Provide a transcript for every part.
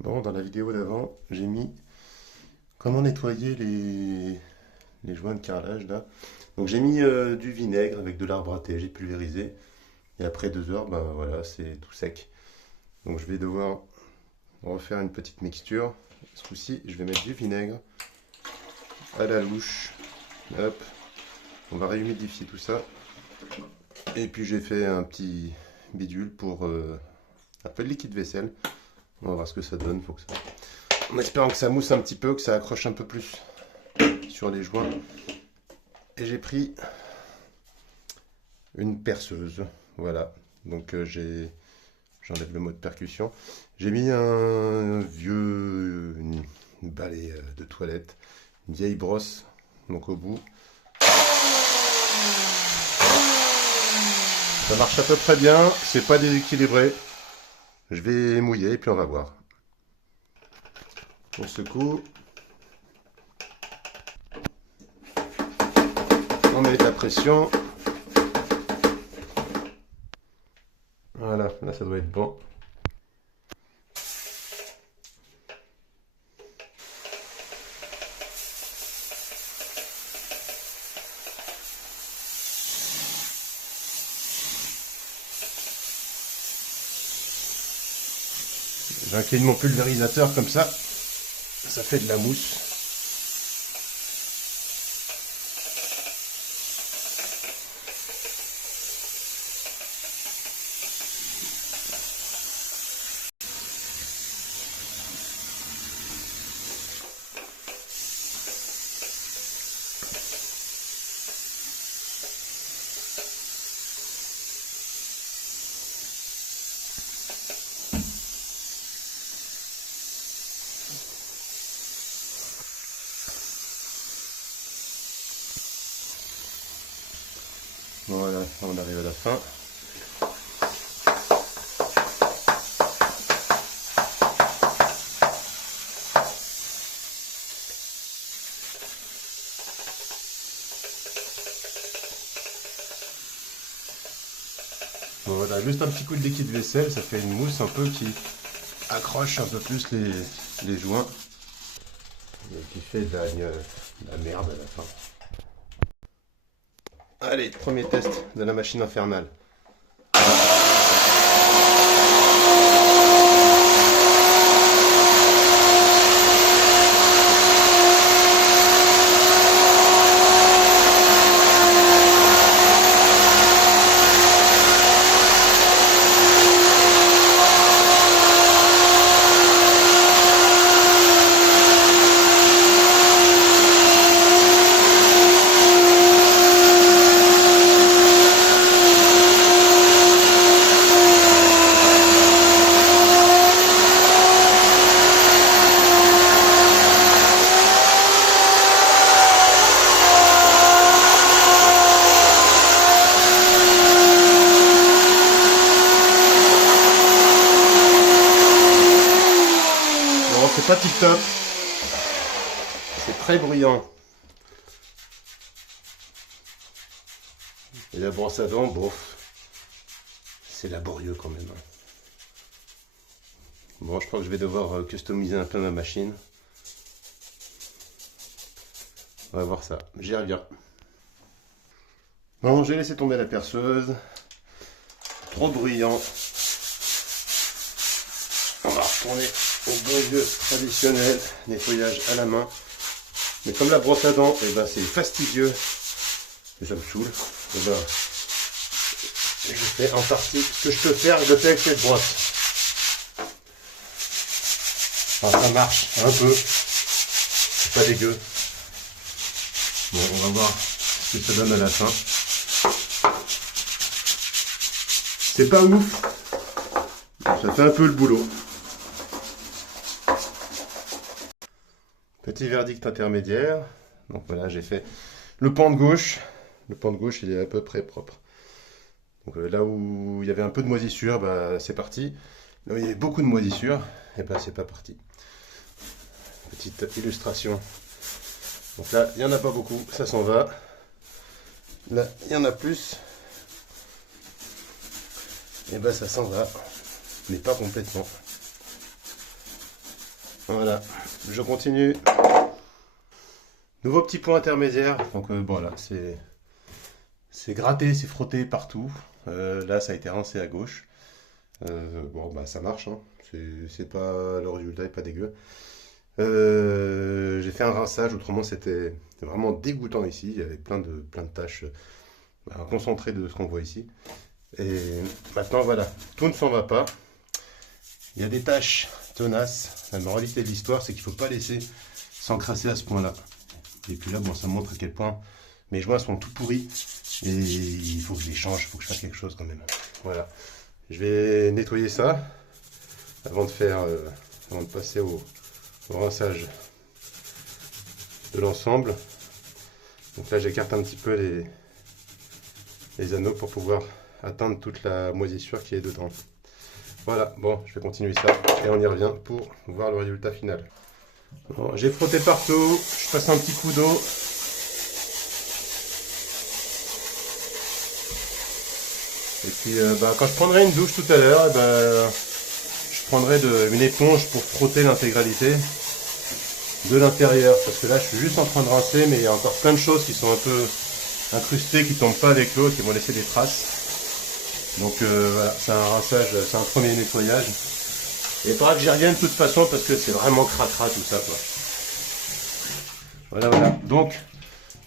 Bon, dans la vidéo d'avant, j'ai mis comment nettoyer les joints de carrelage là. Donc j'ai mis du vinaigre avec de l'arbre à thé, j'ai pulvérisé. Et après 2 heures, ben voilà, c'est tout sec. Donc je vais devoir refaire une petite mixture. Ce coup-ci, je vais mettre du vinaigre à la louche. Hop, on va réhumidifier tout ça. Et puis j'ai fait un petit bidule pour un peu de liquide vaisselle. On va voir ce que ça donne. En espérant que ça mousse un petit peu, que ça accroche un peu plus sur les joints. Et j'ai pris une perceuse. Voilà. Donc j'enlève le mot de percussion. J'ai mis une balai de toilette, une vieille brosse, donc au bout. Ça marche à peu près bien, c'est pas déséquilibré. Je vais mouiller et puis on va voir. On secoue. On met de la pression. Voilà, là ça doit être bon. J'incline mon pulvérisateur comme ça fait de la mousse. Voilà, on arrive à la fin. Bon, voilà, juste un petit coup de liquide vaisselle, ça fait une mousse un peu qui accroche un peu plus les joints. Et qui fait de la merde à la fin. Allez, premier test de la machine infernale. Bon, c'est pas tip top. C'est très bruyant. Et la brosse à dents, bof. C'est laborieux quand même. Bon, je crois que je vais devoir customiser un peu ma machine. On va voir ça. J'y reviens. Bon, j'ai laissé tomber la perceuse. Trop bruyant. On va retourner au bon vieux traditionnel, nettoyage à la main. Mais comme la brosse à dents, eh ben, c'est fastidieux. Et ça me saoule. Et ben, je fais en partie ce que je peux faire, je le fais avec cette brosse. Enfin, ça marche un peu. C'est pas dégueu. Bon, on va voir ce que ça donne à la fin. C'est pas ouf. Ça fait un peu le boulot. Petit verdict intermédiaire. Donc voilà, j'ai fait le pan de gauche. Le pan de gauche, il est à peu près propre. Donc là où il y avait un peu de moisissure, bah, c'est parti. Là où il y avait beaucoup de moisissure, et bah, c'est pas parti. Petite illustration. Donc là, il n'y en a pas beaucoup, ça s'en va. Là, il y en a plus. Et bah ça s'en va, mais pas complètement. Voilà, je continue. Nouveau petit point intermédiaire. Donc voilà, c'est gratté, c'est frotté partout. Là, ça a été rincé à gauche. Bon, bah ça marche, hein. C'est pas, le résultat est pas dégueu. J'ai fait un rinçage, autrement c'était vraiment dégoûtant ici. Il y avait plein de taches, un concentré de ce qu'on voit ici. Et maintenant voilà, tout ne s'en va pas. Il y a des taches tenaces. La moralité de l'histoire, c'est qu'il ne faut pas laisser s'encrasser à ce point-là. Et puis là, bon, ça montre à quel point mes joints sont tout pourris. Et il faut que je les change, il faut que je fasse quelque chose quand même. Voilà. Je vais nettoyer ça avant de passer au rinçage de l'ensemble. Donc là, j'écarte un petit peu les anneaux pour pouvoir atteindre toute la moisissure qui est dedans. Voilà, bon, je vais continuer ça et on y revient pour voir le résultat final. Bon, j'ai frotté partout, je passe un petit coup d'eau. Et puis quand je prendrai une douche tout à l'heure, je prendrai une éponge pour frotter l'intégralité de l'intérieur. Parce que là, je suis juste en train de rincer, mais il y a encore plein de choses qui sont un peu incrustées, qui ne tombent pas avec l'eau, qui vont laisser des traces. Donc voilà, c'est un rinçage, c'est un premier nettoyage. Et il faudra que j'y revienne de toute façon parce que c'est vraiment cracra tout ça, quoi. Voilà, voilà. Donc,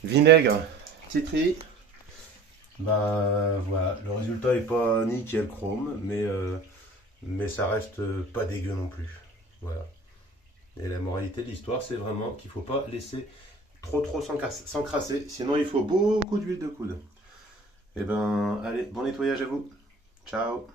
vinaigre, citri. Bah voilà, le résultat est pas nickel chrome, mais ça reste pas dégueu non plus. Voilà. Et la moralité de l'histoire, c'est vraiment qu'il faut pas laisser trop s'encrasser, sinon il faut beaucoup d'huile de coude. Et ben, allez, bon nettoyage à vous. Ciao.